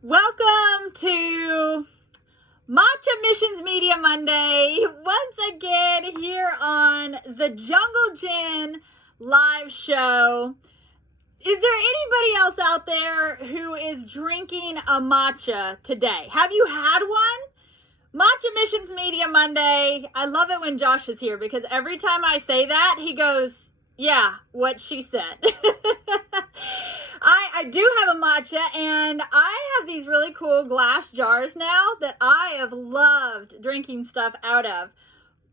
Welcome to Matcha Missions Media Monday. Once again here on the Jungle Gin live show. Is there anybody else out there who is drinking a matcha today? Have you had one? Matcha Missions Media Monday. I love it when Josh is here because every time I say that, he goes, yeah, what she said. I do have a matcha, and I have these really cool glass jars now that I have loved drinking stuff out of.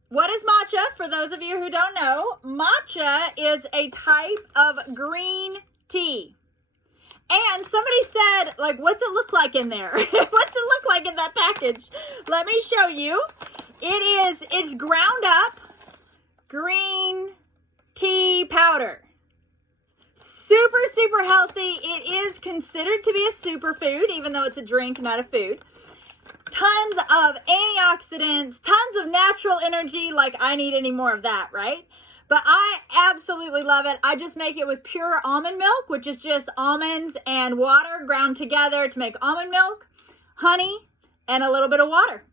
What is matcha? For those of you who don't know, matcha is a type of green tea. And somebody said, like, what's it look like in there? What's it look like in that package? Let me show you. It's ground up green tea powder. Super, super healthy. It is considered to be a superfood, even though it's a drink, not a food. Tons of antioxidants, tons of natural energy. Like, I need any more of that, right? But I absolutely love it. I just make it with pure almond milk, which is just almonds and water ground together to make almond milk, honey, and a little bit of water.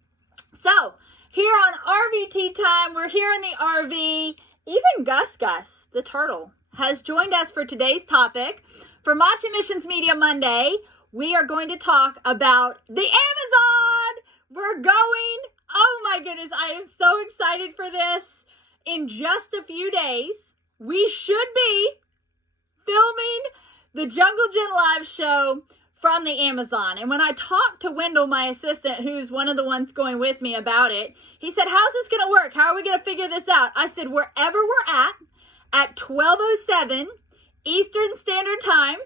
So, here on RVT time, we're here in the RV. Even Gus, the turtle, has joined us for today's topic. For Matcha Missions Media Monday, we are going to talk about the Amazon. We're going, oh my goodness, I am so excited for this. In just a few days, we should be filming the Jungle Gin live show from the Amazon. And when I talked to Wendell, my assistant, who's one of the ones going with me about it, he said, how's this going to work? How are we going to figure this out? I said, wherever we're at 12:07 Eastern Standard Time,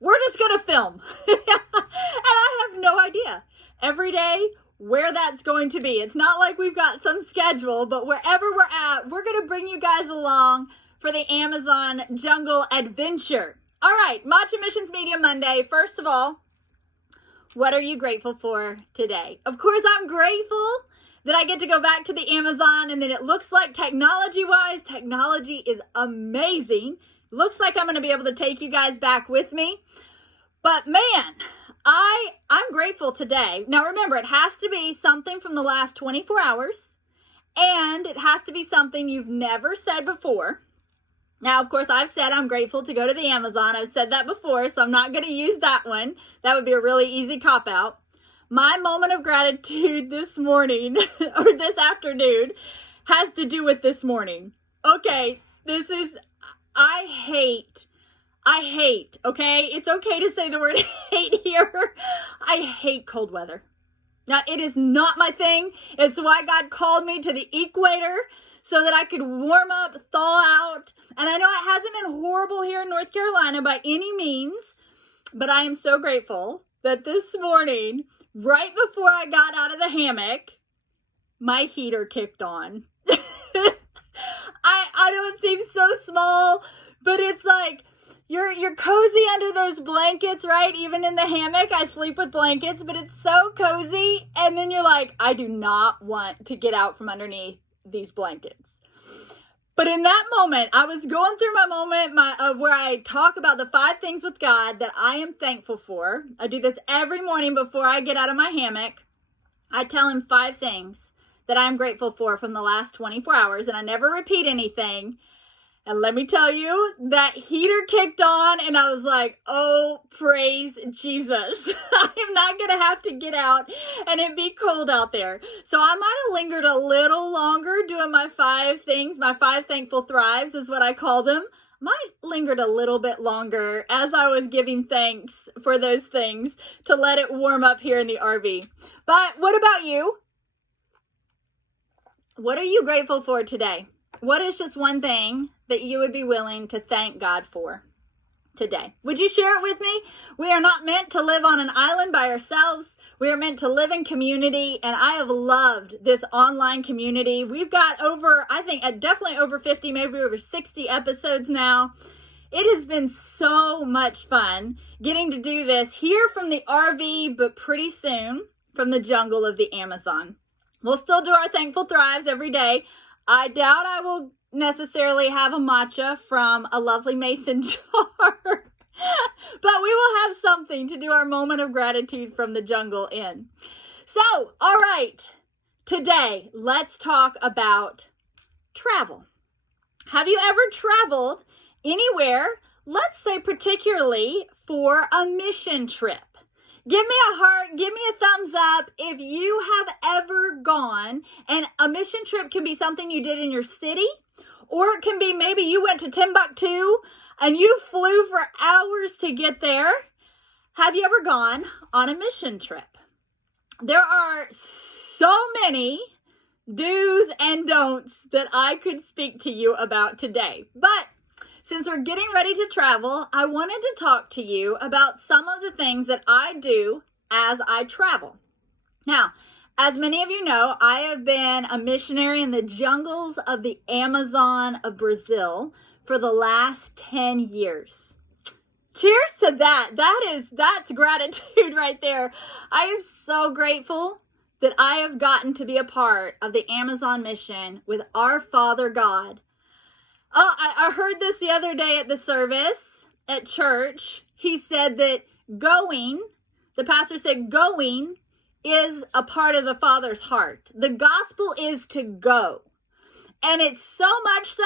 we're just going to film. And I have no idea every day where that's going to be. It's not like we've got some schedule, but wherever we're at, we're going to bring you guys along for the Amazon Jungle Adventure. All right, Matcha Missions Media Monday. First of all, what are you grateful for today? Of course, I'm grateful that I get to go back to the Amazon, and then it looks like technology-wise, technology is amazing. Looks like I'm going to be able to take you guys back with me. But man, I'm grateful today. Now remember, it has to be something from the last 24 hours, and it has to be something you've never said before. Now, of course, I've said I'm grateful to go to the Amazon. I've said that before, so I'm not going to use that one. That would be a really easy cop-out. My moment of gratitude this morning, or this afternoon, has to do with this morning. Okay, I hate, okay? It's okay to say the word hate here. I hate cold weather. Now, it is not my thing. It's why God called me to the equator, so that I could warm up, thaw out. And I know it hasn't been horrible here in North Carolina by any means, but I am so grateful that this morning, right before I got out of the hammock, my heater kicked on. I know it seems so small, but it's like you're cozy under those blankets, right? Even in the hammock, I sleep with blankets, but it's so cozy. And then you're like, I do not want to get out from underneath these blankets. But in that moment, I was going through my moment of where I talk about the 5 things with God that I am thankful for. I do this every morning before I get out of my hammock. I tell him 5 things that I'm grateful for from the last 24 hours, and I never repeat anything. And let me tell you, that heater kicked on, and I was like, oh, praise Jesus. I'm not going to have to get out and it be cold out there. So I might have lingered a little longer doing my 5 things. My 5 thankful thrives is what I call them. Might lingered a little bit longer as I was giving thanks for those things to let it warm up here in the RV. But what about you? What are you grateful for today? What is just one thing that you would be willing to thank God for today? Would you share it with me? We are not meant to live on an island by ourselves. We are meant to live in community, and I have loved this online community. We've got definitely over 50, maybe over 60 episodes now. It has been so much fun getting to do this here from the RV, but pretty soon from the jungle of the Amazon. We'll still do our thankful thrives every day. I doubt I will necessarily have a matcha from a lovely mason jar, but we will have something. something to do our moment of gratitude from the jungle in. So, all right, today let's talk about travel. Have you ever traveled anywhere, let's say particularly for a mission trip? Give me a heart, give me a thumbs up if you have ever gone, and a mission trip can be something you did in your city, or it can be maybe you went to Timbuktu and you flew for hours to get there. Have you ever gone on a mission trip? There are so many do's and don'ts that I could speak to you about today. But since we're getting ready to travel, I wanted to talk to you about some of the things that I do as I travel. Now, as many of you know, I have been a missionary in the jungles of the Amazon of Brazil for the last 10 years. Cheers to that. That's gratitude right there. I am so grateful that I have gotten to be a part of the Amazon mission with our Father God. Oh, I heard this the other day at the service at church. He said that the pastor said going is a part of the Father's heart. The gospel is to go. And it's so much so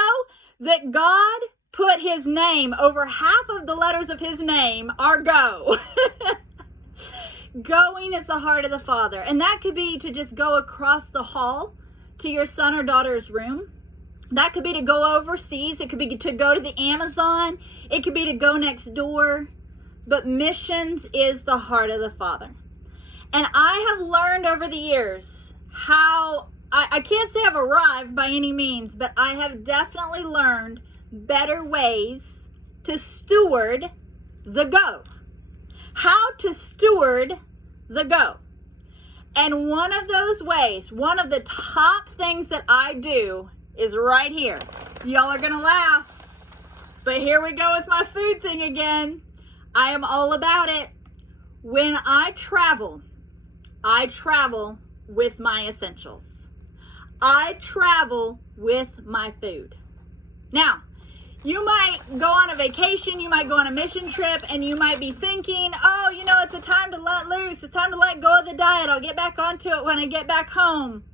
that God put his name over half of the letters of his name are go. Going is the heart of the Father. And that could be to just go across the hall to your son or daughter's room. That could be to go overseas. It could be to go to the Amazon. It could be to go next door. But missions is the heart of the Father. And I have learned over the years how, I can't say I've arrived by any means, but I have definitely learned better ways to steward the go. How to steward the go. And one of those ways, one of the top things that I do is right here. Y'all are gonna laugh, but here we go with my food thing again. I am all about it. When I travel with my essentials. I travel with my food. Now, you might go on a vacation, you might go on a mission trip, and you might be thinking, oh, it's a time to let loose. It's time to let go of the diet. I'll get back onto it when I get back home.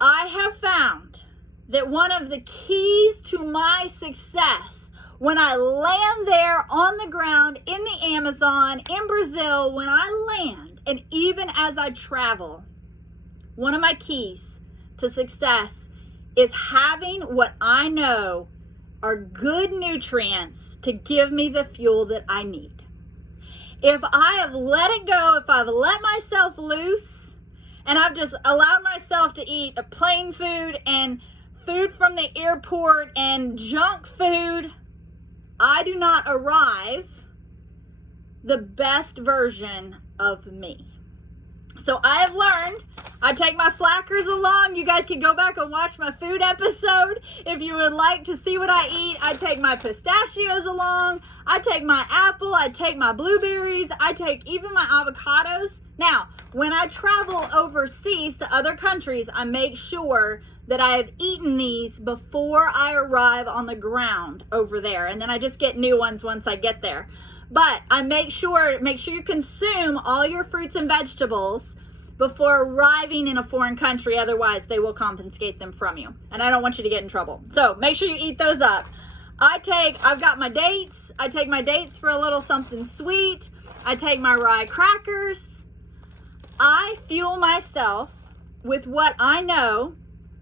I have found that one of the keys to my success when I land there on the ground in the Amazon, in Brazil, when I land, and even as I travel, one of my keys to success is having what I know are good nutrients to give me the fuel that I need. If I have let it go, if I've let myself loose, and I've just allowed myself to eat a plain food and food from the airport and junk food, I do not arrive the best version of me. So I have learned, I take my flackers along. You guys can go back and watch my food episode if you would like to see what I eat. I take my pistachios along. I take my apple. I take my blueberries. I take even my avocados. Now, when I travel overseas to other countries, I make sure that I have eaten these before I arrive on the ground over there. And then I just get new ones once I get there. But I make sure you consume all your fruits and vegetables before arriving in a foreign country. Otherwise, they will confiscate them from you. And I don't want you to get in trouble. So make sure you eat those up. I've got my dates. I take my dates for a little something sweet. I take my rye crackers. I fuel myself with what I know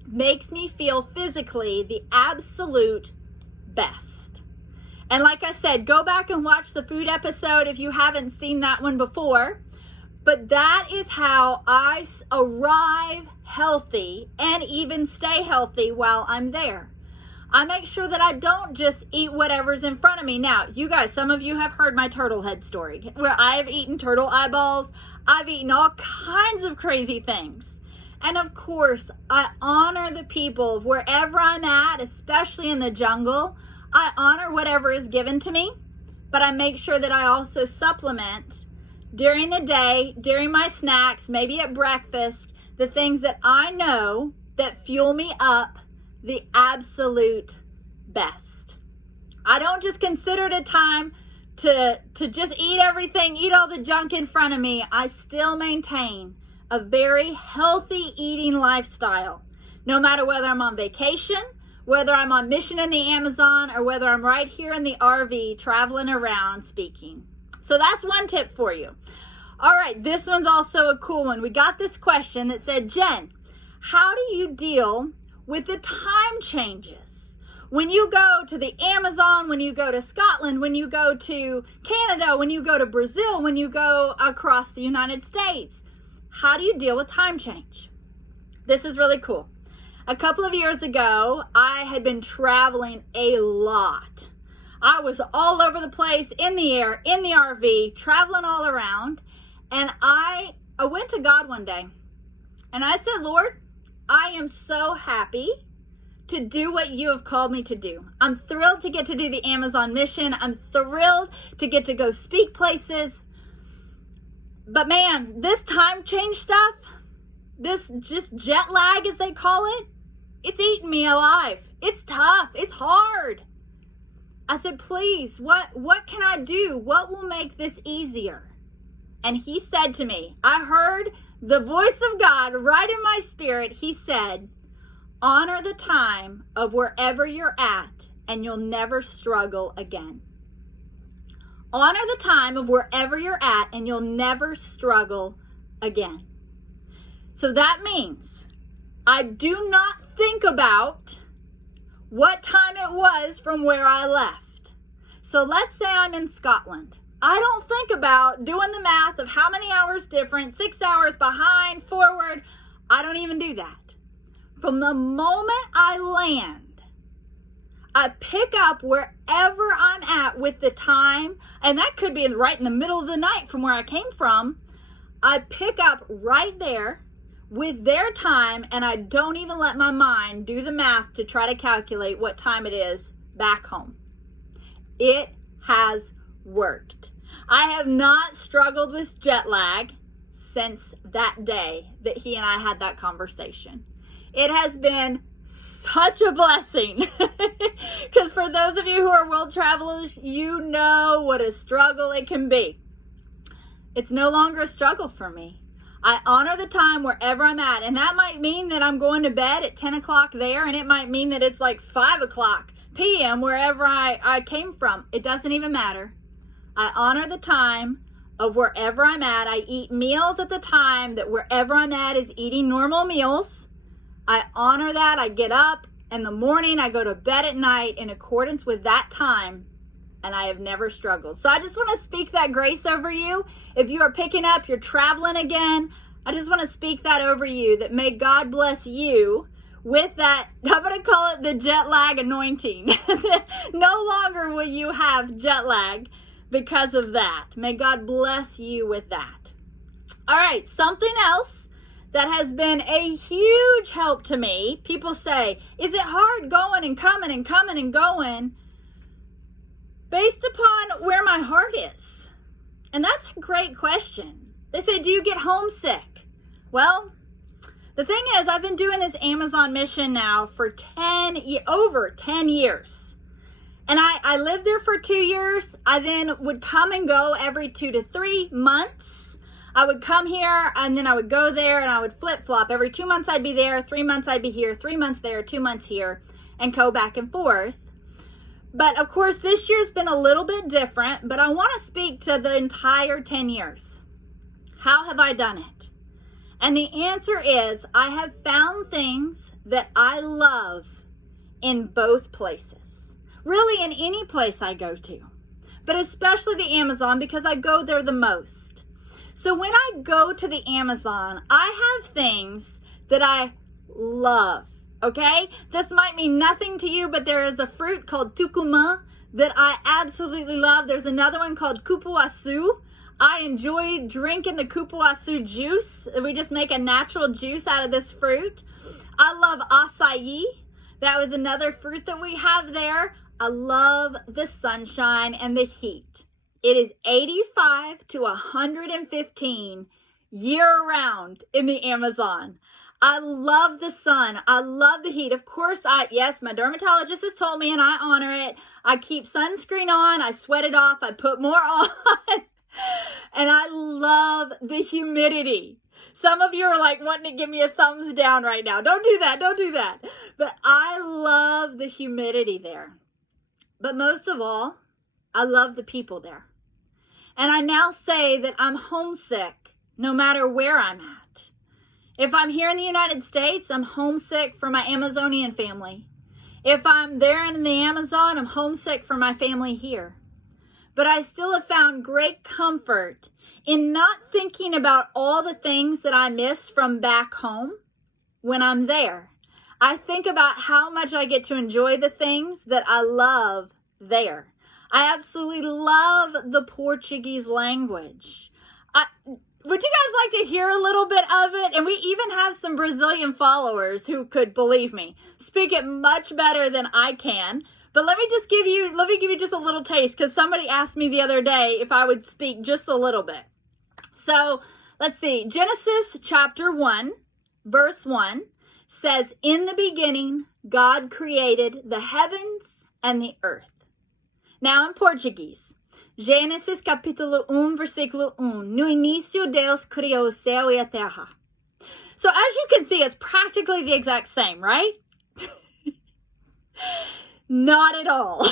makes me feel physically the absolute best. And like I said, go back and watch the food episode if you haven't seen that one before. But that is how I arrive healthy and even stay healthy while I'm there. I make sure that I don't just eat whatever's in front of me. Now, you guys, some of you have heard my turtle head story, where I have eaten turtle eyeballs. I've eaten all kinds of crazy things. And of course, I honor the people wherever I'm at, especially in the jungle. I honor whatever is given to me, but I make sure that I also supplement during the day, during my snacks, maybe at breakfast, the things that I know that fuel me up the absolute best. I don't just consider it a time to just eat everything, eat all the junk in front of me, I still maintain a very healthy eating lifestyle. No matter whether I'm on vacation, whether I'm on mission in the Amazon, or whether I'm right here in the RV traveling around speaking. So that's one tip for you. All right, this one's also a cool one. We got this question that said, Jen, how do you deal with the time changes? When you go to the Amazon, when you go to Scotland, when you go to Canada, when you go to Brazil, when you go across the United States, how do you deal with time change? This is really cool. A couple of years ago, I had been traveling a lot. I was all over the place, in the air, in the RV, traveling all around. And I went to God one day and I said, Lord, I am so happy to do what you have called me to do. I'm thrilled to get to do the Amazon mission. I'm thrilled to get to go speak places. But man, this time change stuff, this just jet lag as they call it, it's eating me alive. It's tough. It's hard. I said, please, what can I do? What will make this easier? And he said to me, I heard the voice of God right in my spirit. He said, honor the time of wherever you're at and you'll never struggle again. Honor the time of wherever you're at and you'll never struggle again. So that means I do not think about what time it was from where I left. So let's say I'm in Scotland. I don't think about doing the math of how many hours different, 6 hours behind, forward. I don't even do that. From the moment I land, I pick up wherever I'm at with the time, and that could be right in the middle of the night from where I came from. I pick up right there with their time, and I don't even let my mind do the math to try to calculate what time it is back home. It has worked. I have not struggled with jet lag since that day that he and I had that conversation. It has been such a blessing because for those of you who are world travelers, you know what a struggle it can be. It's no longer a struggle for me. I honor the time wherever I'm at, and that might mean that I'm going to bed at 10 o'clock there, and it might mean that it's like 5 o'clock p.m. wherever I came from. It doesn't even matter. I honor the time of wherever I'm at. I eat meals at the time that wherever I'm at is eating normal meals. I honor that. I get up in the morning. I go to bed at night in accordance with that time, and I have never struggled. So I just want to speak that grace over you. If you are picking up, you're traveling again, I just want to speak that over you, that may God bless you with that. I'm going to call it the jet lag anointing. No longer will you have jet lag because of that. May God bless you with that. All right, something else that has been a huge help to me. People say, is it hard going and coming and coming and going? Based upon where my heart is. And that's a great question. They say, do you get homesick? Well, the thing is, I've been doing this Amazon mission now for over 10 years. And I lived there for 2 years. I then would come and go every 2 to 3 months. I would come here and then I would go there and I would flip-flop. Every 2 months I'd be there, 3 months I'd be here, 3 months there, 2 months here, and go back and forth. But of course, this year's been a little bit different, but I want to speak to the entire 10 years. How have I done it? And the answer is, I have found things that I love in both places. Really in any place I go to, but especially the Amazon because I go there the most. So when I go to the Amazon, I have things that I love, okay? This might mean nothing to you, but there is a fruit called tucumã that I absolutely love. There's another one called cupuaçu. I enjoy drinking the cupuaçu juice. We just make a natural juice out of this fruit. I love acai. That was another fruit that we have there. I love the sunshine and the heat. It is 85 to 115 year-round in the Amazon. I love the sun. I love the heat. Of course, yes, my dermatologist has told me and I honor it. I keep sunscreen on. I sweat it off. I put more on. And I love the humidity. Some of you are like wanting to give me a thumbs down right now. Don't do that. Don't do that. But I love the humidity there. But most of all, I love the people there. And I now say that I'm homesick no matter where I'm at. If I'm here in the United States, I'm homesick for my Amazonian family. If I'm there in the Amazon, I'm homesick for my family here. But I still have found great comfort in not thinking about all the things that I miss from back home when I'm there. I think about how much I get to enjoy the things that I love there. I absolutely love the Portuguese language. Would you guys like to hear a little bit of it? And we even have some Brazilian followers who could, believe me, speak it much better than I can. But let me give you just a little taste, because somebody asked me the other day if I would speak just a little bit. So let's see. Genesis chapter 1, verse 1 says, "In the beginning, God created the heavens and the earth." Now in Portuguese. Gênesis capítulo 1, versículo 1. No início Deus criou o céu e a terra. So as you can see, it's practically the exact same, right? Not at all.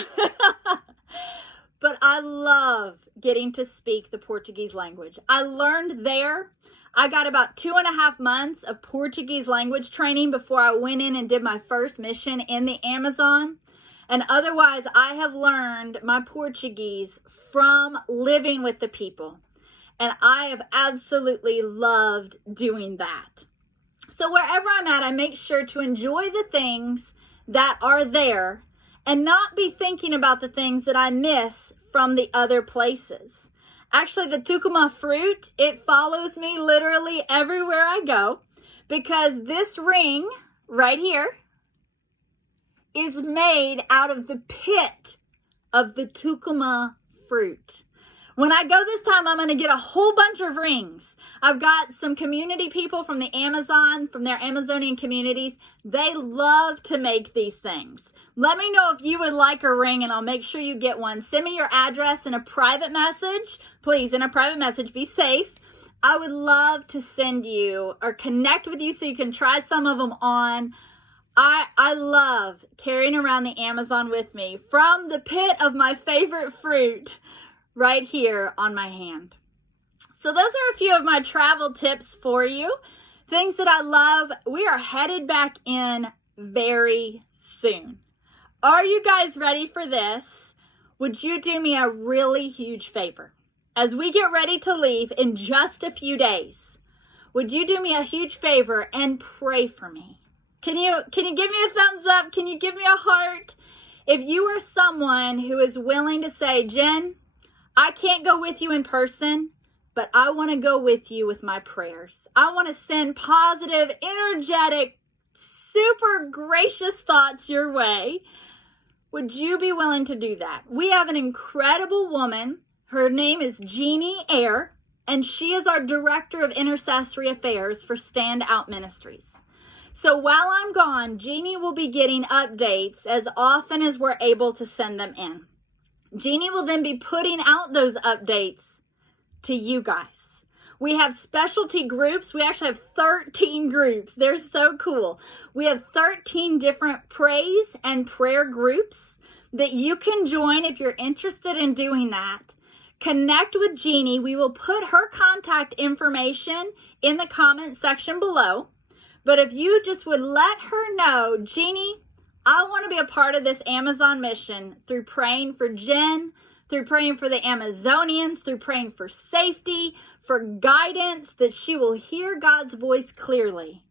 But I love getting to speak the Portuguese language. I learned there. I got about 2.5 months of Portuguese language training before I went in and did my first mission in the Amazon. And otherwise, I have learned my Portuguese from living with the people. And I have absolutely loved doing that. So wherever I'm at, I make sure to enjoy the things that are there and not be thinking about the things that I miss from the other places. Actually, the tucumã fruit, it follows me literally everywhere I go, because this ring right here is made out of the pit of the tucumã fruit. When I go this time, I'm going to get a whole bunch of rings. I've got some community people from the Amazon, from their Amazonian communities. They love to make these things. Let me know if you would like a ring, and I'll make sure you get one. Send me your address in a private message. Please, in a private message, be safe. I would love to send you or connect with you so you can try some of them on. I love carrying around the Amazon with me from the pit of my favorite fruit right here on my hand. So those are a few of my travel tips for you. Things that I love. We are headed back in very soon. Are you guys ready for this? Would you do me a really huge favor? As we get ready to leave in just a few days, would you do me a huge favor and pray for me? Can you give me a thumbs up? Can you give me a heart? If you are someone who is willing to say, Jen, I can't go with you in person, but I want to go with you with my prayers. I want to send positive, energetic, super gracious thoughts your way. Would you be willing to do that? We have an incredible woman. Her name is Jeannie Eyre, and she is our Director of Intercessory Affairs for Stand Out Ministries. So while I'm gone, Jeannie will be getting updates as often as we're able to send them in. Jeannie will then be putting out those updates to you guys. We have specialty groups. We actually have 13 groups. They're so cool. We have 13 different praise and prayer groups that you can join if you're interested in doing that. Connect with Jeannie. We will put her contact information in the comment section below. But if you just would let her know, Jeannie, I want to be a part of this Amazon mission through praying for Jen, through praying for the Amazonians, through praying for safety, for guidance, that she will hear God's voice clearly.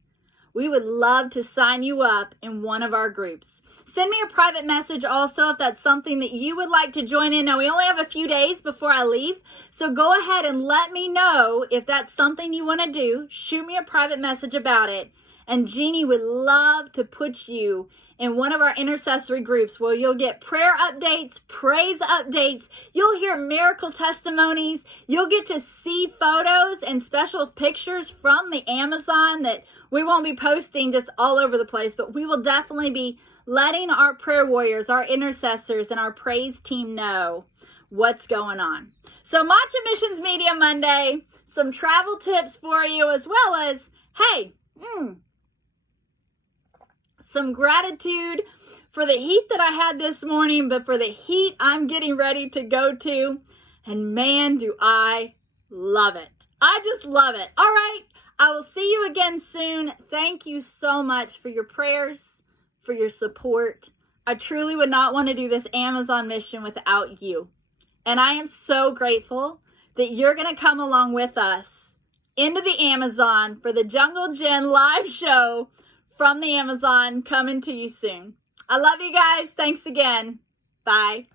We would love to sign you up in one of our groups. Send me a private message also if that's something that you would like to join in. Now, we only have a few days before I leave, so go ahead and let me know if that's something you want to do. Shoot me a private message about it. And Jeannie would love to put you in one of our intercessory groups where you'll get prayer updates, praise updates. You'll hear miracle testimonies. You'll get to see photos and special pictures from the Amazon that we won't be posting just all over the place, but we will definitely be letting our prayer warriors, our intercessors, and our praise team know what's going on. So Matcha Missions Media Monday, some travel tips for you, as well as, hey, some gratitude for the heat that I had this morning, but for the heat I'm getting ready to go to. And man, do I love it. I just love it. All right, I will see you again soon. Thank you so much for your prayers, for your support. I truly would not want to do this Amazon mission without you. And I am so grateful that you're going to come along with us into the Amazon for the Jungle Gin live show from the Amazon coming to you soon. I love you guys. Thanks again. Bye.